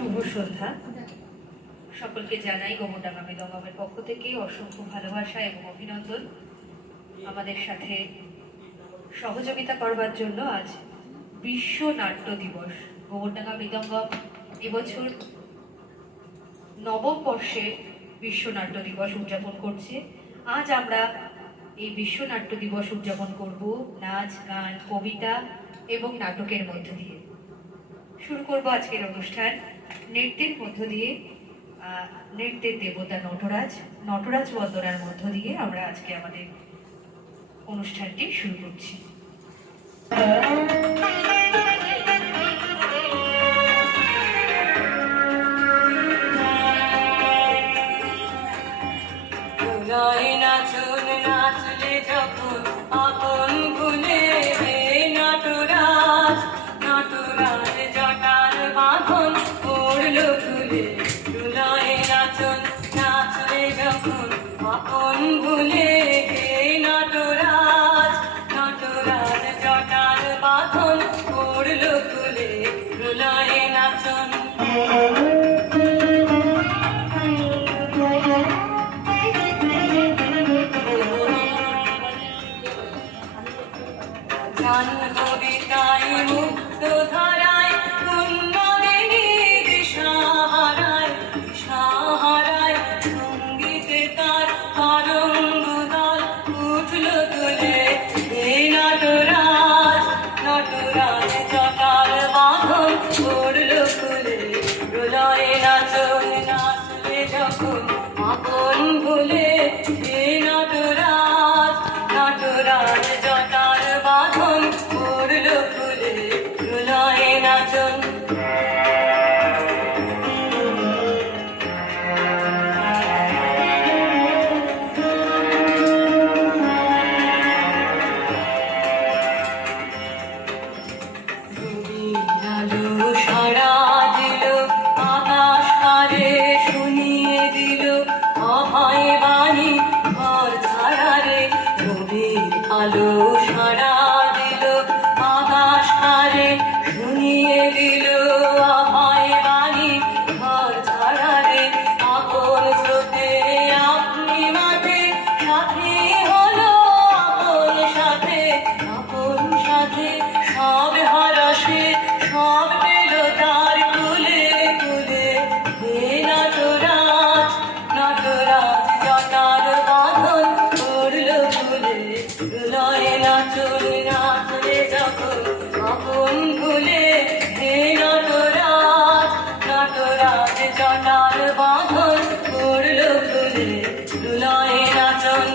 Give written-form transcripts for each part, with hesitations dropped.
শুভ সন্ধ্যা। সকলকে জানাই গোমরডাঙ্গা মৃদঙ্গমের পক্ষ থেকে অসংখ্য ভালোবাসা এবং অভিনন্দন। আমাদের সাথে সহযোগিতা করবার জন্য আজ বিশ্ব নাট্য দিবস। গোমরডাঙ্গা মৃদঙ্গম এবছর নবম বর্ষে বিশ্ব নাট্য দিবস উদযাপন করছে। আজ আমরা এই বিশ্ব নাট্য দিবস উদযাপন করব নাচ, গান, কবিতা এবং নাটকের মধ্য দিয়ে। শুরু করব আজকের অনুষ্ঠান নৃত্যের মধ্য দিয়ে। নৃত্যের দেবতা নটরাজ বন্দনার মধ্য দিয়ে আমরা আজকে আমাদের অনুষ্ঠানটি শুরু করছি। নাচলে যখন আপন ভুলে নটরাজ নটরাজ জটার বাঁধন পড়লো খুলে। দুলায় নাচন নাচলে যখন আপন ভুলে নটরাজ নটরাজ জটার বাঁধন পড়লো খুলে। দুলায় নাচন কবিতায় মুক্ত ধারায় উন্নদিনী দিশাহারায় দিশাহারায় সঙ্গীতে তার তরঙ্গ দল উঠল তুলে। এই নটরাজ নটরাজ জটার বাঁধন পড়ল খুলে। প্রলয়ে নাচন নাচলে যখন আপন ভুলে এই নটরাজ নটরাজ জটার বাঁধন পড়ল খুলে। প্রলয়ে নাচন আলো সারা দিল আকাশ পারে শুনিয়ে দিল অভয় বাণী ঘর ছাড়ারে। গভীর আলো সারা দিল আকাশ পারে শুনিয়ে দিল অভয় বাণী ঘর ছাড়ারে। আপন স্রোতে আপনি মাঝে সাথী হলো আপন সাথে সব হারাসে সব পেল তার কুলে কুলে। হে নটরাজ নটরাজ জটার বাঁধন পড়ল খুলে। প্রলয়ে নাচন নাচলে যখন আপন ভুলে হে নটরাজ নটরাজ জটার বাঁধন পড়ল খুলে। প্রলয়ে নাচন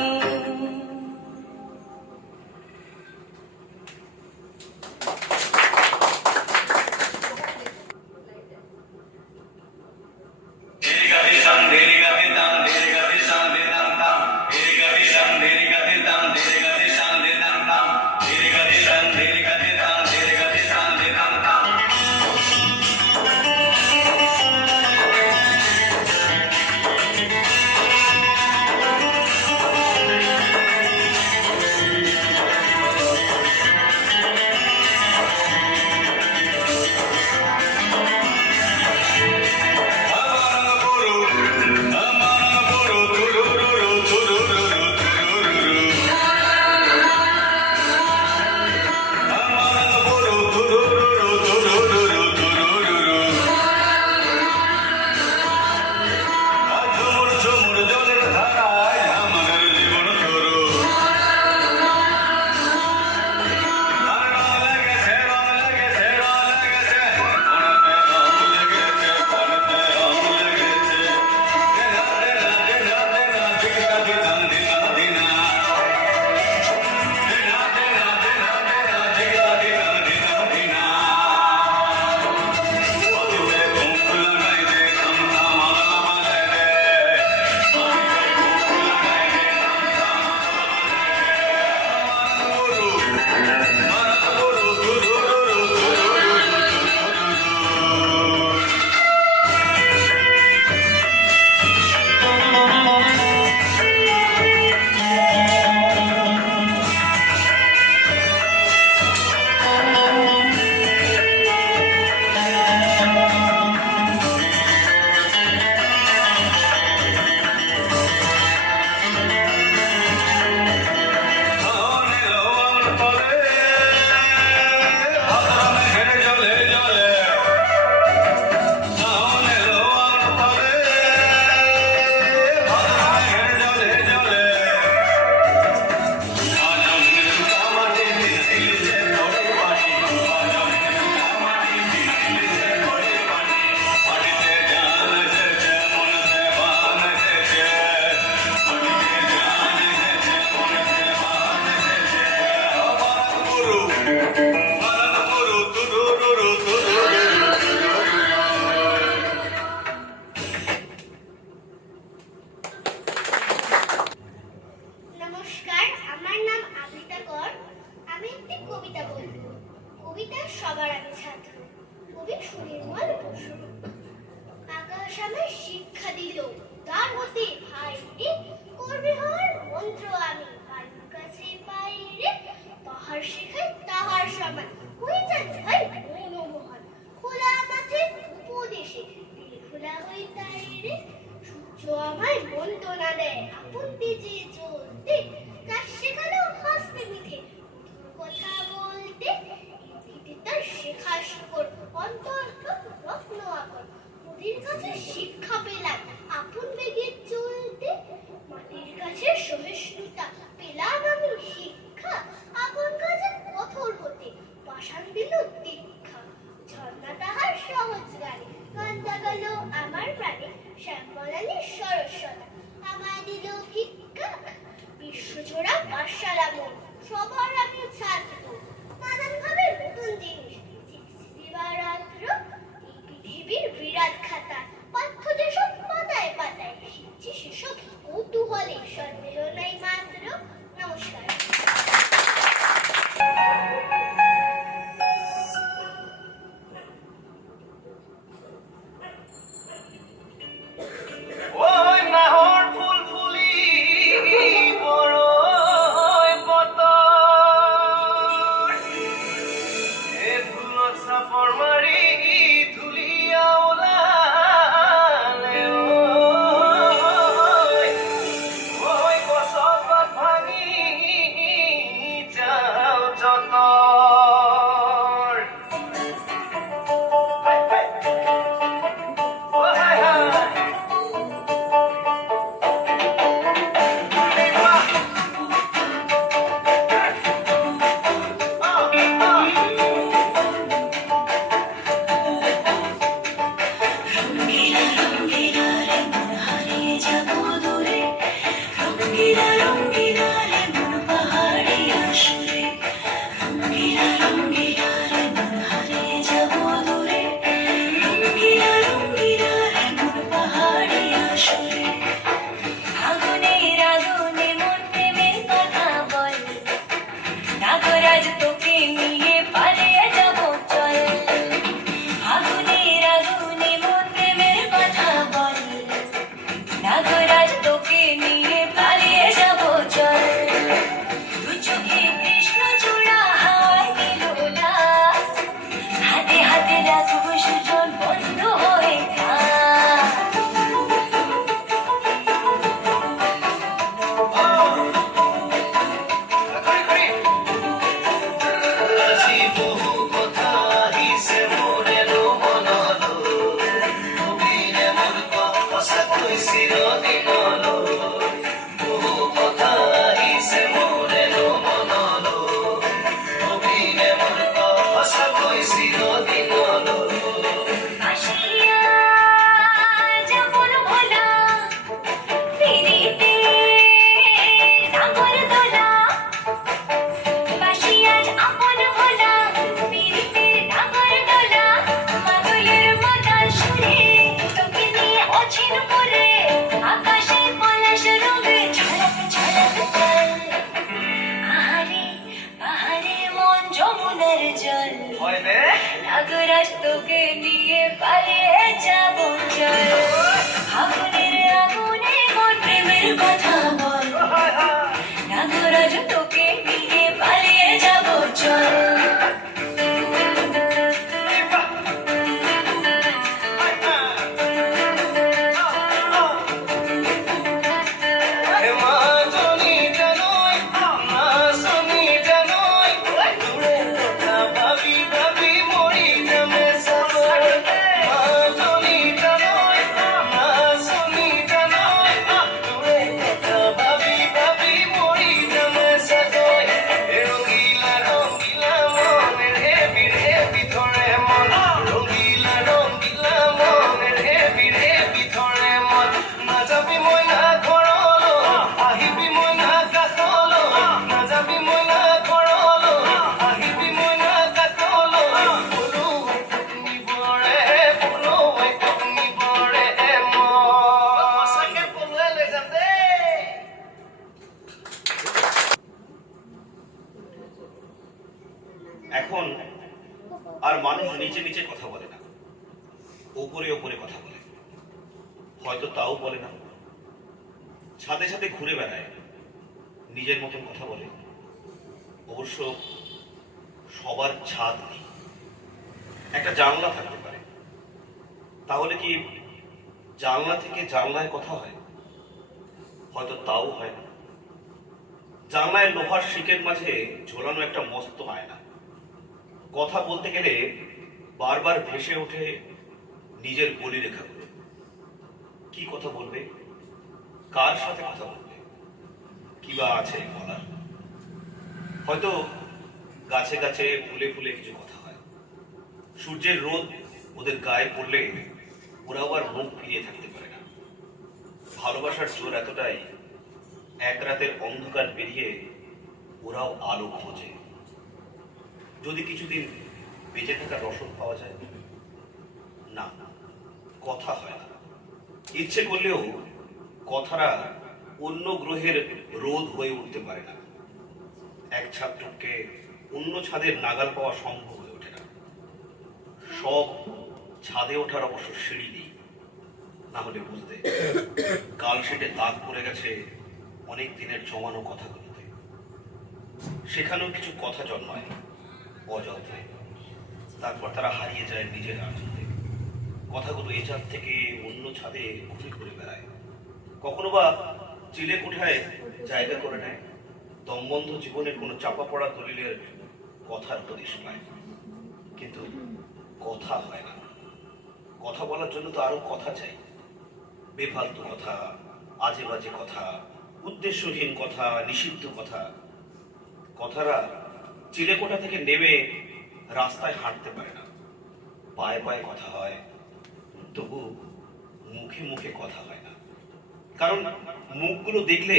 তো আমায় মন্দ না দেয় আপন তেজে চলতে, কাজ শেখালো হাসতে মিঠে কথা বলতে, ইতিতে তার শেখা শুকর অন্তর রত্ন আকর, নদীর কাছে শিক্ষা পেলাম আপন বেগে চলতে, মাটির কাছে সহিষ্ণুতা পেলাম আমি শিক্ষা, আপন কাছে কঠোর হতে পাষাণ দিল দীক্ষা, ঝর্ণা তাহার সহজ গানে গান জাগালো আমার প্রাণে, শ্যামলানি সরস্বতা আমায় দিল ভিক্ষা, বিশ্বজোড়া পাঠশালা মন সবার আমি ছাত্র, নানান ভাবে নতুন জিনিস দিবারাত্র, এই পৃথিবীর বিরাট খাতা পাঠ্য যেসব পাতায় পাতায় শিখছি সেসব কৌতূহলে সম্মেলনাই মাত্র। নমস্কার। ওই নাহর ফুল ফুলি বড়ই বতর, এ ধুলত চাপৰ মাৰি ধুলিয়া ওলালে, ওই গছত পাত ভাঙি যাওঁ যতৰ। Hi, hi. অ, হাই, হাই। আগুনের আগুনে মন প্রেমের কথা বল, নাগরাজ তোকে নিয়ে পালিয়ে যাব চল। আগুনের আগুনে মন প্রেমের কথা বল, নাগরাজ তোকে নিয়ে পালিয়ে যাব চল। দু চোখে কৃষ্ণ চূড়া হাওয়ায় দিল লাল, হাতে হাতে রাখবো সুজন বন্ধু হয়ে থাক। আজি বহু কথা আহিছে মোৰেনো মনলৈ, কবিৰে মোৰ সঁচাকৈ চিৰদিনলৈ। বহু কথা আহিছে মোৰেনো মনলৈ, কবিৰে মোৰ সঁচাকৈ চিৰদিনলৈ। আসিয়া যেমন ভোলা, পিরিতে নাগর দোলা। বাসিয়া আপন ভোলা, পিরিতে নাগর দোলা। মাদলের মাতাল সুরে তোকে নিয়ে অচিন করে, আকাশে পলাশ রঙে ঝলক ঝলক চল। আহারে পাহাড়ে মন যমুনার জল, হয় নে? নাগরাজ তোকে নিয়ে পালিয়ে যাব চল। আগুনের আগুনে মন প্রেমের কথা বল, হাই, হাই। নাগরাজ তোকে নিয়ে পালিয়ে যাব চল। মাজনী জানৈ, নাচনী জানৈ, দূৰে কথা ভাবি ভাবি মৰি যামে চাগৈ। মাজনী জানৈ, নাচনী জানৈ, দূৰে কথা ভাবি ভাবি মৰি যামে চাগৈ। এ ৰঙিলা ৰঙিলা মনেৰে বিৰে বিধৰে মন, ৰঙিলা ৰঙিলা মনেৰে বিৰে বিধৰে মন। নাযাবি মই না ঘৰলৈ, আহিবি মই না কাষলৈ, নাযাবি মই না ঘৰলৈ, আহিবি মই না কাষলৈ। পলুৱাই তোক নিবৰে, পলুৱাই তোক নিবৰে মই। সঁচাকে পলুৱাই লৈ যাম দেই। এখন আর মানুষ নিচে নিচে কথা বলে না, উপরে উপরে কথা বলে। হয়তো তাও বলে না, ছাদে ছাদে ঘুরে বেড়ায়, নিজের মতন কথা বলে। অবশ্য সবার ছাদ নেই, একটা জানলা থাকতে পারে। তাহলে কি জানলা থেকে জানলায় কথা হয়, হয়তো তাও হয় না। জানলায় লোহার শিকের মাঝে ঝোলানো একটা মস্ত আয়না। কথা বলতে গেলে বারবার ভেসে ওঠে নিজের বলিরেখাগুলো। কি কথা বলবে, কার সাথে কথা বলবে, কি বা আছে বলার? হয়তো গাছে গাছে ফুলে ফুলে কিছু কথা হয়। সূর্যের রোদ ওদের গায়ে পড়লে ওরা আবার মুখ ফিরিয়ে থাকতে পারে না। ভালোবাসার জোর এতটাই, এক রাতের অন্ধকার পেরিয়ে ওরাও আলো খোঁজে। যদি কিছুদিন বেঁচে থাকার রসদ পাওয়া যায়। না, কথা হয় না। ইচ্ছে করলেও কথাটা অন্য গ্রহের রোদ হয়ে উঠতে পারে না। এক ছাত্রকে অন্য ছাদের নাগাল পাওয়া সম্ভব হয়ে ওঠে না। সব ছাদে ওঠার অবশ্য সিঁড়ি নেই, না হলে বুঝতে কাল সেটে দাগ পড়ে গেছে অনেক দিনের জমানো কথাগুলোতে। সেখানেও কিছু কথা জন্মায় অযত্নে, তারপর তারা হারিয়ে যায় নিজের আনন্দে। কথাগুলো এ ছাদ থেকে অন্য ছাদে ঘুরে ঘুরে বেড়ায়, কখনো বা চিলে কোঠায় জায়গা করে নেয়। দমবন্ধ জীবনের কোনো চাপা পড়া দলিলের কথার হদিশ পায়, কিন্তু কথা হয় না। কথা বলার জন্য তো আরো কথা চাই। বেফালতু কথা, আজে বাজে কথা, উদ্দেশ্যহীন কথা, নিষিদ্ধ কথা। কথারা চিলেকোঠা থেকে নেমে রাস্তায় হাঁটতে পারে না, পায়ে পায়ে কথা হয়, তবু মুখে মুখে কথা হয় না। কারণ মুখগুলো দেখলে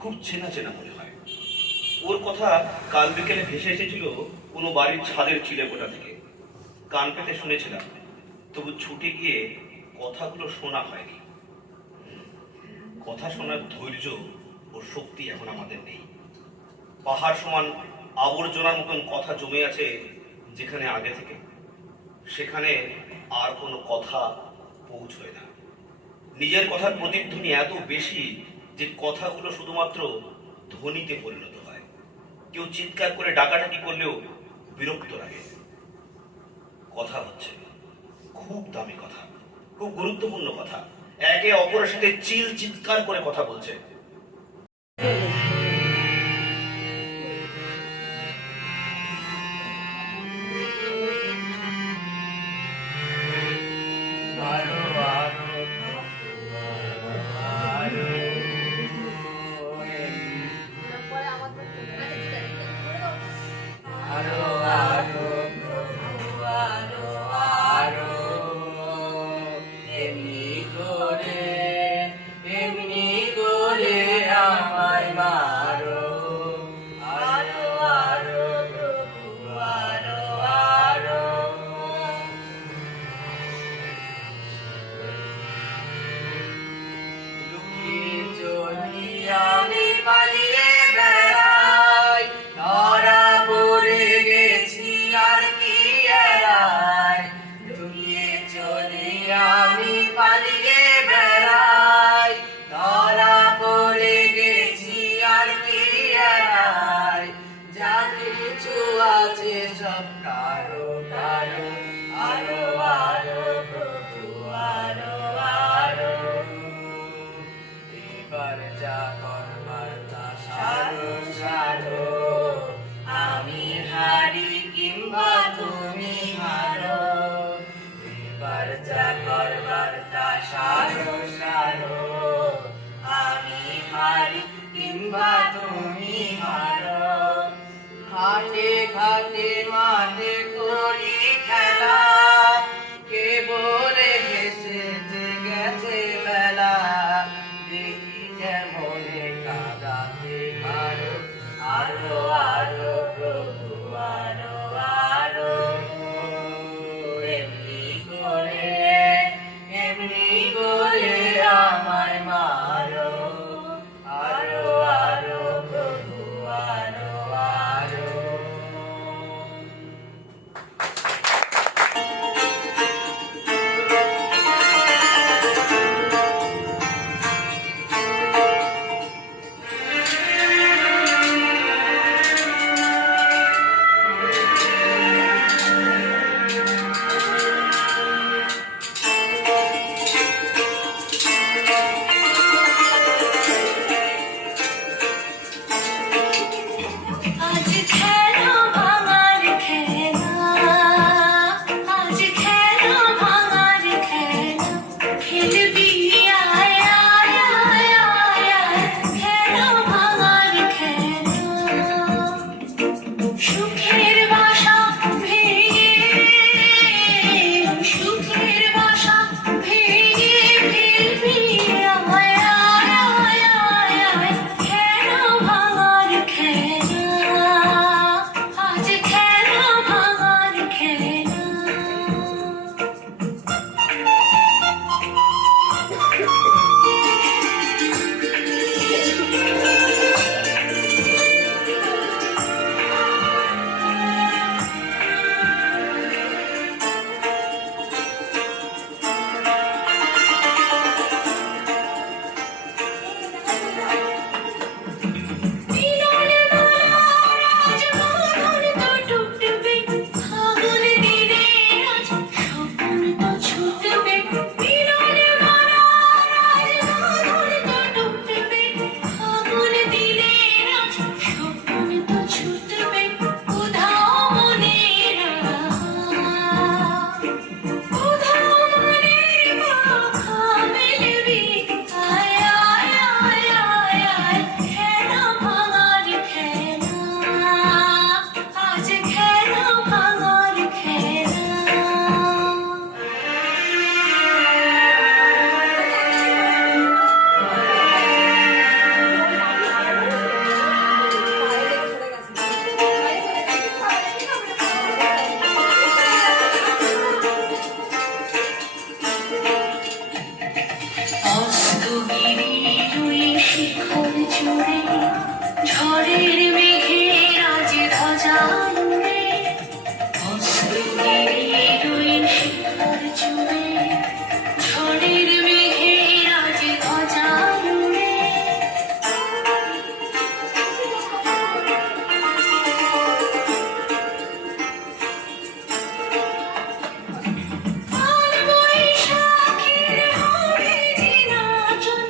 খুব চেনা চেনা মনে হয়। ওর কথা কাল বিকেলে ভেসে এসেছিল কোনো বাড়ির ছাদের চিলেকোঠা থেকে। কান পেতে শুনেছিলাম, তবু ছুটে গিয়ে কথাগুলো শোনা হয়নি। কথা শোনার ধৈর্য ও শক্তি এখন আমাদের নেই। পাহাড় সমান আবর্জনার মতন কথা জমে আছে যেখানে আগে থেকে, সেখানে আর কোনো কথা পৌঁছয় না। নিজের কথার প্রতিধ্বনি এত বেশি যে কথাগুলো শুধুমাত্র ধ্বনিতে পরিণত হয়। কেউ চিৎকার করে ডাকাডাকি করলেও বিরক্ত লাগে। কথা হচ্ছে খুব দামি কথা, খুব গুরুত্বপূর্ণ কথা। একে অপরের সাথে চিৎকার করে কথা বলছে। ঘাটে ঘাটে মাঠে করি খেলা, কে বলে ভেসেছে গেছে বেলা। দেখি কেমনে কাঁদাতে পারো, আরো আরো প্রভু আরো আরো। এমনি করে আমায় মারো, আরো আরো প্রভু আরো আরো। দুই শিখর জুড়ে ঝড়ের মেঘের আজ ধ্বজা উড়ে অস্ত্রগিরি দুই শিখর জুড়ে ঝড়ের মেঘের আজ ধ্বজা উড়ে কাল বৈশাখের হবে যে নাচন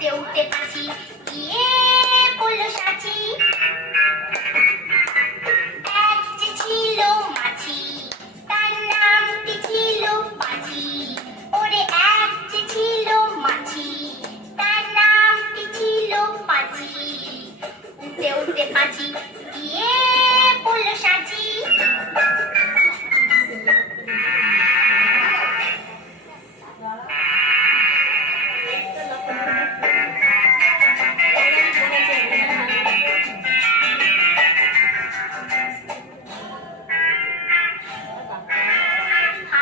উঠতে উঠতে পাছি গিয়ে পড়লো সাঁচি। এক যে ছিল মাছি, তার নামটি ছিল পাঁচি। ওরে এক যে ছিল মাছি, তার নামটি ছিল পাঁচি। উঠতে উঠতে পাছি গিয়ে পড়লো সাঁচি।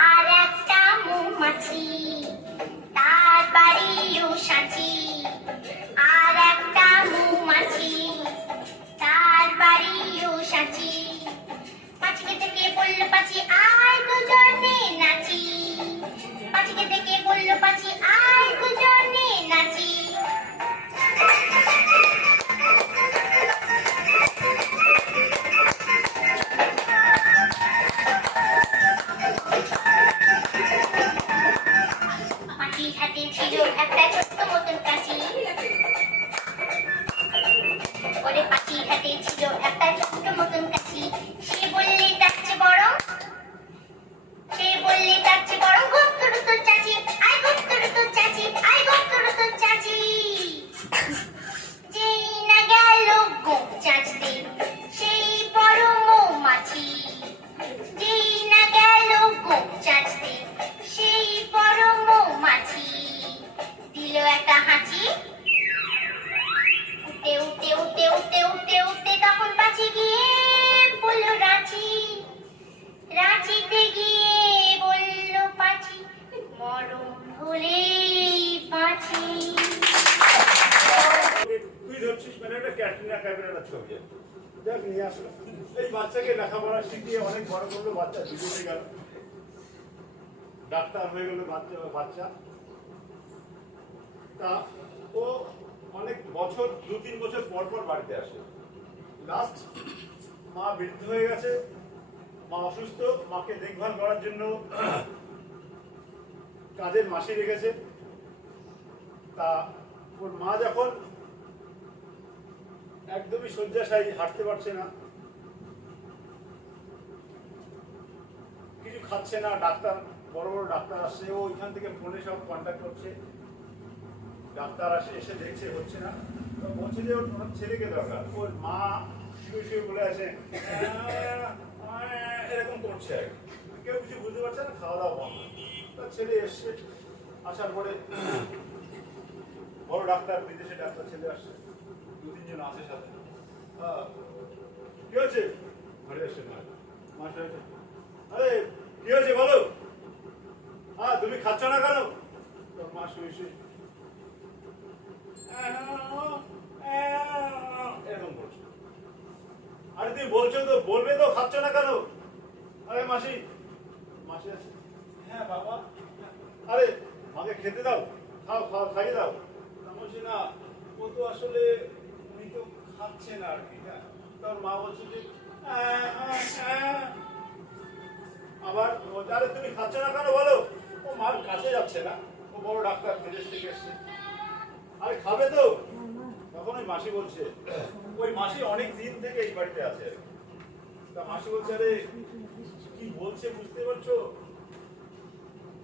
আর একটা মৌমাছি, তার বাড়িও সাঁচি। আর একটা মৌমাছি, তার বাড়িও সাঁচি। পাঁচিকে থেকে বলল পাঁচি আয় দুজনে নাচি। পাঁচিকে থেকে বলল পাঁচি আয় দুজনে নাচি। পাঁচির হাতে ছিল একটা ছোট্ট মতন কাঁচি। ওরে পাঁচির হাতে ছিল একটা ছোট্ট মতন কাঁচি। সে বললে তার চেয়ে বড়, সে বললে তার চেয়ে বড় গোত্তর তোর চাচি। আয় গোত্তর তোর চাচি, আয় গোত্তর তোর চাচি। যেই না গেল গোপ চাচতে, সেই বড় মৌমাছি। যেই না গেল গোপ চাচতে, সেই বড় মৌমাছি। দিল একটা হাঁচি। উঠতে উঠতে উঠতে উঠতে উঠতে উঠতে তখন পাছি গিয়ে বলল রাঁচি। রাঁচিতে গিয়ে বলল পাছি মরণ হলেই বাঁচি। তুই ধরছিস মানে একটা ক্যাটরিনা কাইফের একটা ছবি দেখ নিয়ে আসলো। এই বাচ্চাকে লেখাপড়া শিখিয়ে অনেক বড় করলো, বাচ্চা বিদেশে গেল, ডাক্তার হয়ে গেল বাচ্চা। তা ও অনেক বছর 2-3 বছর পর পর বাড়িতে আসে। লাস্ট মা বৃদ্ধ হয়ে গেছে, মা অসুস্থ, মাকে দেখভাল করার জন্য কাজের মাসি রেখেছে। তা ওর মা যখন একদমই শয্যাশায়ী, হাঁটতে পারছে না, কিছু খাচ্ছে না, ডাক্তার বড় বড় ডাক্তার আসছে, ও ওইখান থেকে ফোনে সব কন্ট্যাক্ট করছে, ডাক্তার আসে, এসে দেখছে হচ্ছে না, তো বলছে যে ওর ছেলেকে দরকার। ওর মা শুয়ে শুয়ে বলে আছে এরকম করছে আর কি। কেউ কিছু বুঝতে পারছে না, খাওয়া দাওয়া বন্ধ। তার ছেলে এসছে, আসার পরে বড় ডাক্তার, বিদেশে ডাক্তার ছেলে আসছে, 2-3 জন আছে সাথে। কি হয়েছে? ঘরে আসছে না, মাস হয়েছে। আরে কি হয়েছে বলো? তুমি খাচ্ছ না কেন? তোর মা শুয়ে শুয়ে এরকম করছো। আরে তুমি বলছো তো, বলবে তো, খাচ্ছ না কেন? আরে মাসি, মাসি আছে, হ্যাঁ বাবা, আরে মাকে খেতে দাও, খাও খাও, খাইয়ে দাও। বলছি না, ও তো আসলে উনি তো খাচ্ছে না আর কি। হ্যাঁ, তোর মা বলছে যে আবার আরে তুমি খাচ্ছ না কেন বলো? ও মার কাছে যাচ্ছে না, ও বড় ডাক্তার, বিদেশ থেকে এসছে। আরে খাবে তো? তখন ওই মাসি বলছে, ওই মাসি অনেক দিন থেকে এই বাড়িতে আছে। তা মাসি বলছে, আরে কি বলছে বুঝতে পারছো?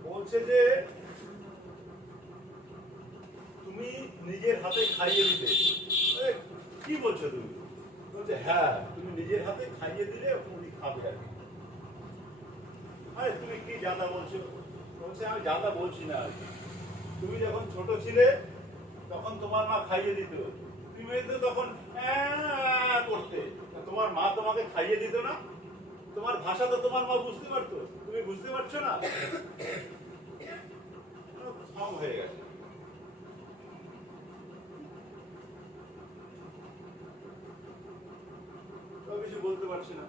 বলছে যে তুমি নিজের হাতে খাইয়ে দিতে। আরে কি বলছো তুমি? বলছে হ্যাঁ, তুমি নিজের হাতে খাইয়ে দিলে উনি খাবে আর কি। আরে তুমি কি জাদা বলছো? বলছে আমি জাদা বলছি না আর কি। তুমি যখন ছোট ছিলে তখন তোমার মা খাইয়ে দিত, তুমি তো তখন করতে, তোমার মা তোমাকে খাইয়ে দিত না? তোমার ভাষা তো তোমার মা বুঝতে পারতো, তুমি বুঝতে পারছো না? সব হয়ে গেছে। কিছু বলতে পারছি না,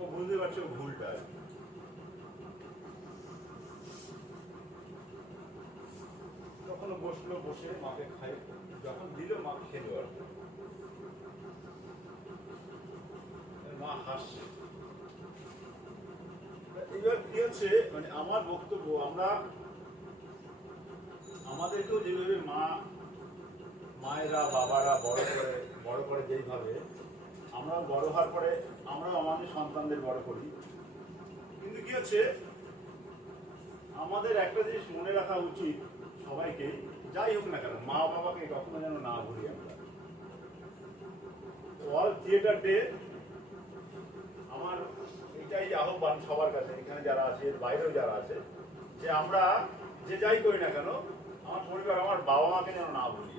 ও বুঝতে পারছে ও ভুলটা। তখন বসলো, বসে মাকে খাই, যখন দিল মা খেলো আর মা হাসছে। এবার কি হচ্ছে, মানে আমার বক্তব্য, আমাদেরকেও যেভাবে মায়েরা বাবারা বড় করে যেইভাবে আমরাও বড় হওয়ার পরে আমরাও আমাদের সন্তানদের বড় করি, কিন্তু কি হচ্ছে আমাদের একটা জিনিস মনে রাখা উচিত সবাইকে, যাই হোক না কেন মা বাবাকে কখনো যেন না ভুলি আমরা। ওয়ার্ল্ড থিয়েটার ডে আমার এটাই আহ্বান সবার কাছে, এখানে যারা আছে এর বাইরেও যারা আছে, যে আমরা যে যাই করি না কেন আমার পরিবার আমার বাবা মাকে যেন না ভুলি।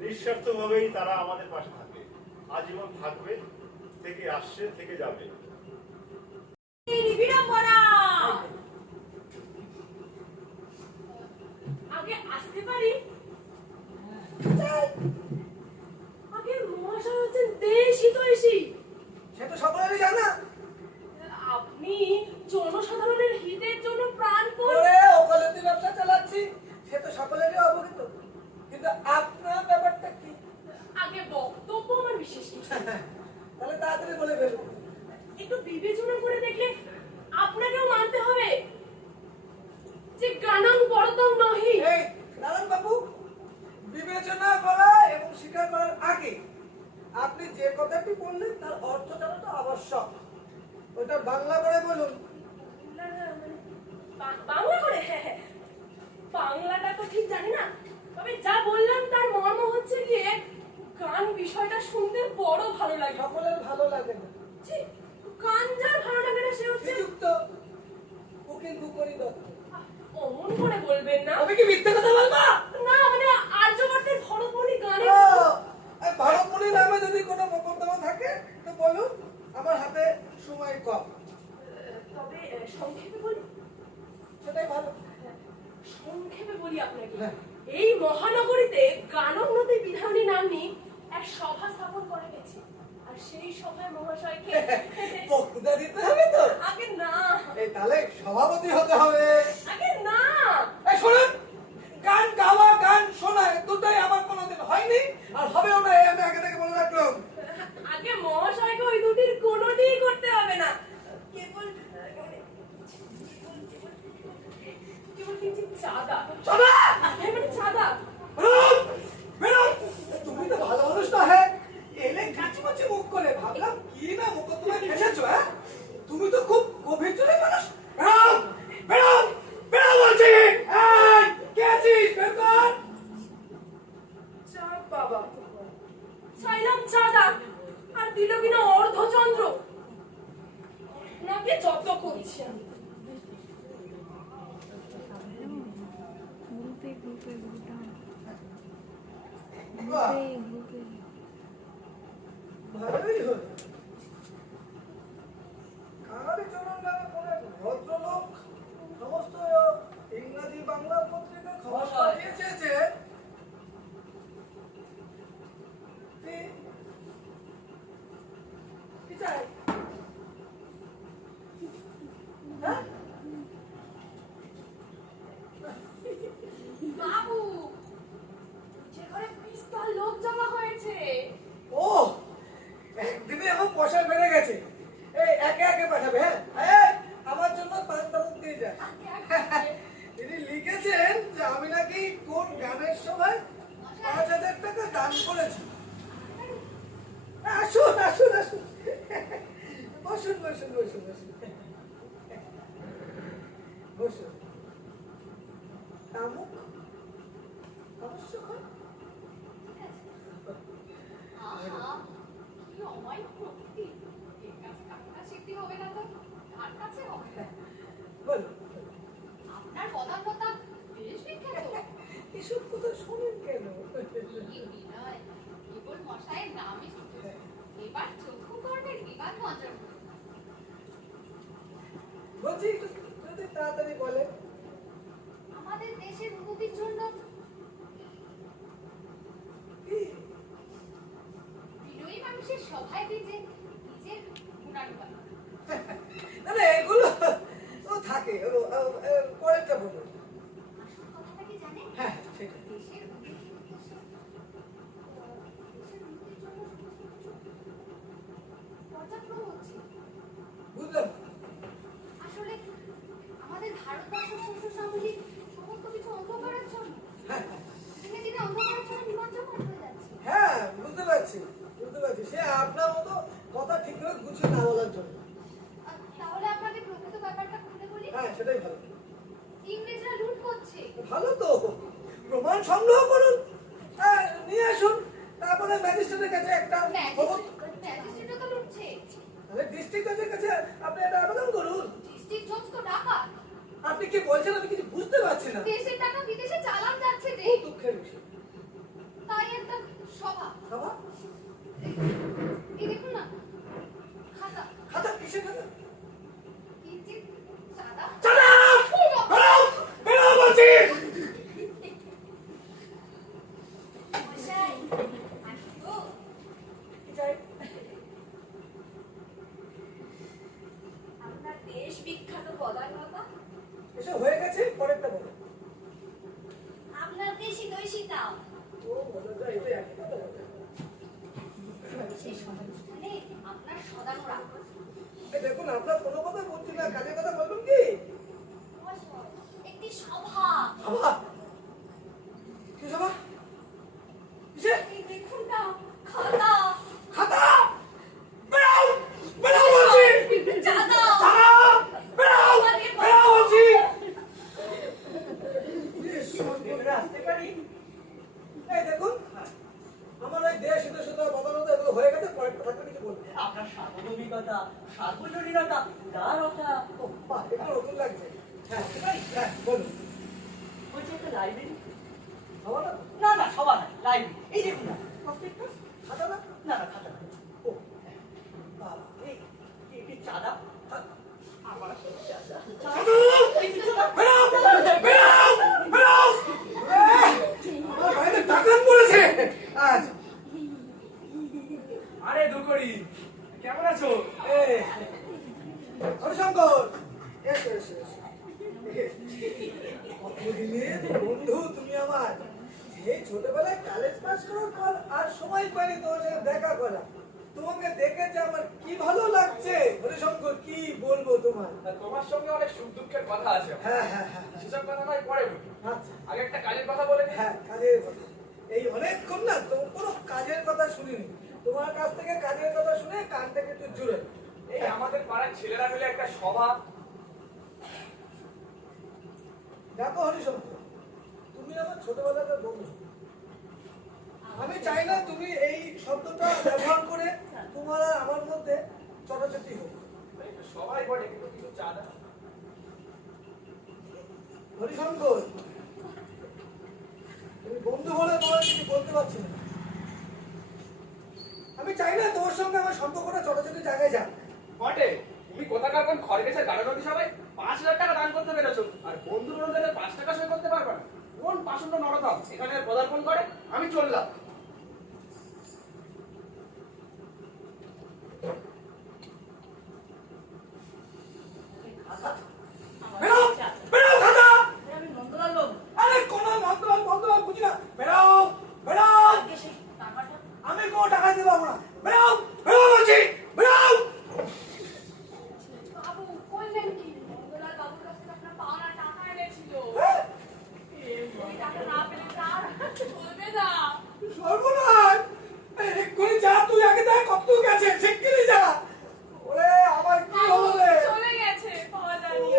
নিঃস্বার্থভাবেই তারা আমাদের পাশে থাকে, আজীবন থাকবে, থেকে আসছে, থেকে যাবে। বিড়ম্বনা আগে আসতে পারি? আগে মহাশয় হচ্ছেন দেশি তৈশী, সে তো সকলেরই জানা। আপনি জনসাধারণের হিতের জন্য প্রাণপণ। ওরে ওকালতি ব্যবসা চালাচ্ছি, সে তো সকলেরই অবগত, কিন্তু আপনার ব্যাপারটা কি? আগে বক্তব্য আমার বিশেষ কিছু, তাহলে তাড়াতাড়ি বলে ফেলুন। একটু বিবেচনা করে দেখলে আপনাকেও মানতে হবে যে গানাং পরতং নহি। এই নারায়ণ বাবু, বিবেচনা করা এবং স্বীকার করার আগে আপনি যে কথাটি বললেন তার অর্থ জানাটা আবশ্যক। ওটা বাংলা করে বলুন। না, বাংলা করে? বাংলাটা তো ঠিক জানি না, তবে যা বললাম তার মর্ম হচ্ছে গিয়ে গান বিষয়টা শুনতে বড় ভালো লাগে। সকলের ভালো লাগে না। ছি, গান যার ভালো লাগে না সে হচ্ছে শ্রীযুক্ত উকিল কুকরি দত্ত। অমন করে বলবেন না। আমি কি মিথ্যে কথা বলবো? না মানে আর্যভট্টের ভরতমণি গানে ভারতমণি নামে যদি কোনো মোকদ্দমা থাকে তো বলুন, আমার হাতে সময় কম। তবে সংক্ষেপে বলি, সেটাই ভালো। সংক্ষেপে বলি আপনাকে, হ্যাঁ। এই মহানগরীতে গানোন্নতি বিধানী নাম্নী এক সভা স্থাপন করা গেছে, আর সেই সভায় মহাশয়কে বক্তৃতা দিতে হবে তো। আগে না, এই তাহলে সভাপতি হতে হবে। আগে না, এই শুনুন, গান গাওয়া গান শোনা দুটোই আমার কোনোদিন হয়নি আর হবেও না, এই আমি আগে থেকে বলে রাখলাম। আগে মহাশয়কে ওই দুটির কোনোটিই করতে হবে না, কেবল কেবল কিঞ্চিৎ চাঁদা। চাঁদা? মানে চাঁদা। বেরোন, বেরোন। তুমি তো ভালো মানুষ না, হ্যাঁ? এলে কাচুমাচি মুখ করে ভাবলাম কি না মোকদ্দমায় ফেসেছো, হ্যাঁ? তুমি তো খুব গভীর চলে মানুষ। বেরোন, বেরোন, বেরো বলছি। এই, কে আছিস? বের কর। চাঁদ বাবা, চাইলাম চাঁদা আর দিল কিনা অর্ধচন্দ্র, নাকি জব্দ করছি আমি। বাহ, ভালোই হলো। কানাডি চলন নামে কোন এক ভদ্রলোক সমস্ত ইংরাজি বাংলা পত্রিকায় খবর পাঠিয়েছে যে কি চাই? হ্যাঁ? বাবু, যে ঘরে বিস্তার লোক জমা হয়েছে। ও, একদিনে এখন পয়সা বেড়ে গেছে। এই একে একে পাঠাবে, হ্যাঁ? এই, আমার জন্য 5 টাকা দিয়ে যা। তিনি লিখেছেন যে আমি নাকি কোন গানের সভায় 5,000 টাকা দান করেছি। আসুন আসুন আসুন, বসুন বসুন বসুন বসুন বসুন। তামুক অবশ্য হয়। আহা, কি অমায়িক প্রকৃতি। এর কাছে কাকা সিদ্ধি হবে না তো কার কাছে হবে? বলুন, আপনার বদান্যতা বেশ বিখ্যাত। এসব কথা শোনেন কেন? কি বিনয়, কেবল মশাইয়ের নামই শুনেছি। এবার চক্ষু কর্ণের বিবাদ মন্ত্রণ। বলছি যদি তাড়াতাড়ি বলেন। আমাদের দেশের উন্নতির জন্য কি? বিনয়ী মানুষের সভায় বিজে নিজের গুণানুবাদ। না না, এগুলো তো থাকে, পরেরটা বলুন। আসল কথাটা কি জানেন? হ্যাঁ, সেটা। দেশের উন্নতির উদ্দেশ্যে দেশের উন্নতির জন্য সমস্ত কিছু পর্যাপ্ত হচ্ছে। প্রমাণ সংগ্রহ করুন, নিয়ে আসুন, তারপরে ম্যাজিস্ট্রেটের কাছে একটা খবর, ম্যাজিস্ট্রেটও তো লুটছে। ডিস্ট্রিক্ট জাজের কাছে আপনি একটা আবেদন করুন। ডিস্ট্রিক্ট জজ তো ডাকাত। আপনি কি বলছেন আমি কিছু বুঝতে পারছি না। দেশের টাকা বিদেশে চালান যাচ্ছে যে, খুব দুঃখের বিষয়। তাই একটা সভা। খাবা এই দেখুন না, খাতা, খাতা কিসের খাতা? কিঞ্চিত সাদা। চালা বেরাও বেরাও বলছি। মশাই আসবো? কি চাই? আপনার দেশ বিখ্যাত পদার্থতা, এসব হয়ে গেছে, পরেরটা বলো। আপনার দেশি দই সীতাও ও বলো তো, এটা একই কথা বলো। শেষ অনুষ্ঠানে আপনার সদানো রাখবো। এই দেখুন, আপনার কোনো কথা বলছি না, কাজের কথা বলবেন কি? একটি সভা, সভা? কি সভা? কিসের? এই দেখুন না, খাতা, খাতা বেরাও বেরাও বলছি। চাঁদা, চালা বেরাও বেরাও বলছি। আসতে পারি? এই দেখুন, আমার ওই দেশ হিতৈষিতা বদানতা এগুলো হয়ে গেছে, পরেরটা থাকলে কিছু বলবেন। আপনার সার্বভৌমিকতা, সার্বজনীনতা, উদারতা, ও বাহ, এটা নতুন লাগছে। হ্যাঁ হ্যাঁ বলুন। বলছে একটা লাইব্রেরি। খাওয়া না? না না, সবার না, লাইব্রেরি। এই দেখুন না, প্রত্যেকটা। খাতা না? না না, খাতা না। ও বাবা, এই এটি চাঁদা। আমার একটা চাঁদা। বেরাও বেরাও বেরাও। আমার বাইরে টাকান পড়েছে আজ। আরে দুকড়ি, কেমন আছো? হরিশঙ্কর, এসো এসো এসো। কতদিনের বন্ধু তুমি আমার। সেই ছোটবেলায় কলেজ পাস করার পর আর সময় পাইনি তোমার সাথে দেখা করা। তোমাকে দেখেছে আমার কি ভালো লাগছে হরিশঙ্কর, কি বলবো তোমার। তোমার সঙ্গে অনেক সুখ দুঃখের কথা আছে। হ্যাঁ হ্যাঁ হ্যাঁ সেসব কথা নয় পরে বলি। আচ্ছা আগে একটা কাজের কথা বলে নি। হ্যাঁ, কাজের কথা। এই অনেকক্ষণ না তোমার কোনো কাজের কথা শুনিনি। তোমার কাছ থেকে কাজের কথা শুনে কান থেকে একটু জুড়ে। এই আমাদের পাড়ার ছেলেরা মিলে একটা সভা। দেখো হরিশঙ্কর, তুমি আমার ছোটবেলাকার বন্ধু। আমি চাই না তুমি এই শব্দটা ব্যবহার করে তোমার আর আমার মধ্যে চটাচটি হোক। সবাই বলে কিন্তু কিছু চাঁদা। হরিশঙ্কর, তুমি বন্ধু বলে তোমার কিছু বলতে পারছি না। আমি চাই না তোমার সঙ্গে আমার সম্পর্কটা চটাচটি জায়গায় যাক। বটে, তুমি কোথাকার কোন খড়গেছের গাড়ি সবাই 5,000 টাকা দান করতে পেরেছো, আর বন্ধু বান্ধবদের 5 টাকা সই করতে পারবে না। কোন পাষণ্ড নরকম এখানে পদার্পণ করে? আমি চললাম। বেরাও বেরাও খাতা। আমি নন্দলাল লোক। আরে কোন নন্দলাল বন্ধলাল বুঝি না। বেরাও বেরাও। আমি কোনো টাকা দিতে পারবো না। বেরাও বেরাও বলছি, বেরাও। বাবু বললেন কি? মঙ্গলার বাবুর কাছ থেকে আপনার পাওনা টাকা এনেছিল। হ্যাঁ? এই টাকা না পেলে তার চলবে না। সর্বনাশ, এক্ষুনি যা, তুই আগে দেখ কত গেছে, শিগগিরই যা। ওরে আমার কি হলো রে? চলে গেছে, পাওয়া যায়নি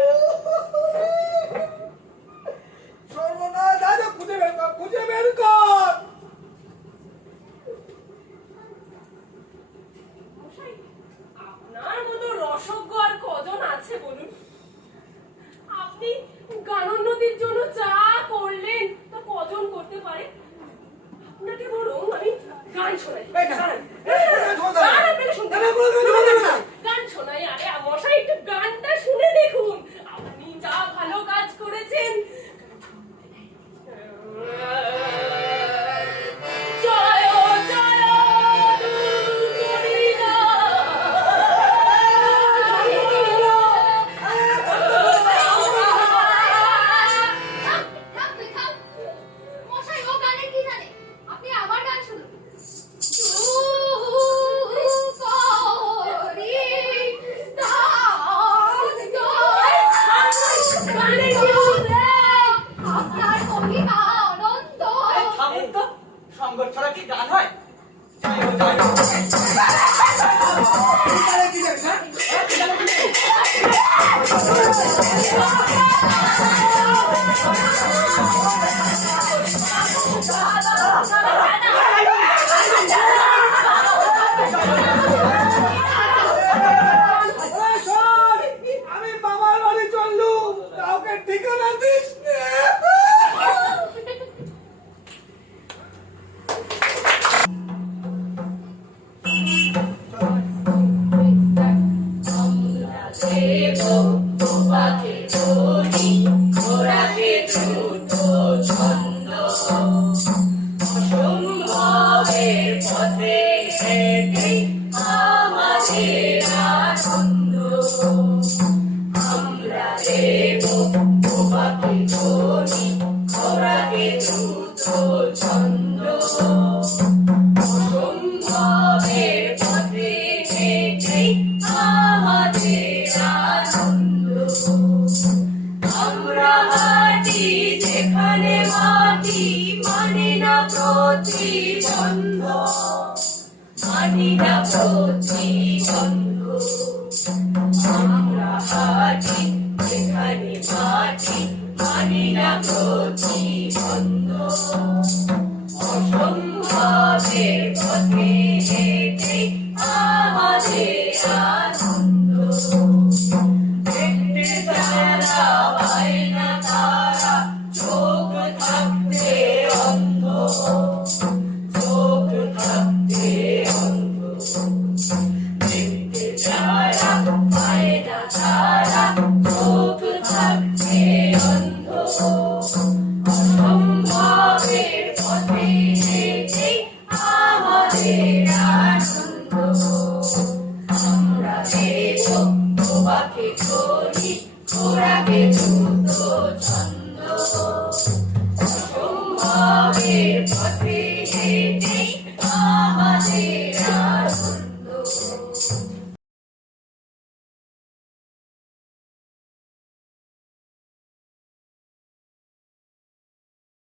দেব তোমাকে ধরি ঘোড়াকে দ্রুত ছন্দ অসম্ভবের পথে হেঁটে আমাদের আনন্দ আমরা দেব তোমাকে ধরি ঘোড়াকে দ্রুত ছন্দ অসম্ভবের পথে হেঁটে আমাদের আনন্দ আমরা হাঁটি যেখানে মাটি মানে না প্রতিবন্ধ মানি না প্রতিবন্ধ আমরা হাঁটি যেখানে মাটি মানি না প্রতিবন্ধ অসম্ভবের পথে হেঁটে আমাদের আনন্দ দেখতে যারা পায় না তারা চোখ থাকতে অন্ধ চোখ থাকতে অন্ধ দেখতে যারা পায় না তারা চোখ থাকতে অন্ধ অসম্ভবের পথে হেঁটে আমাদের আনন্দ আমরা দেব তোমাকে ধরি ঘোড়াকে দ্রুত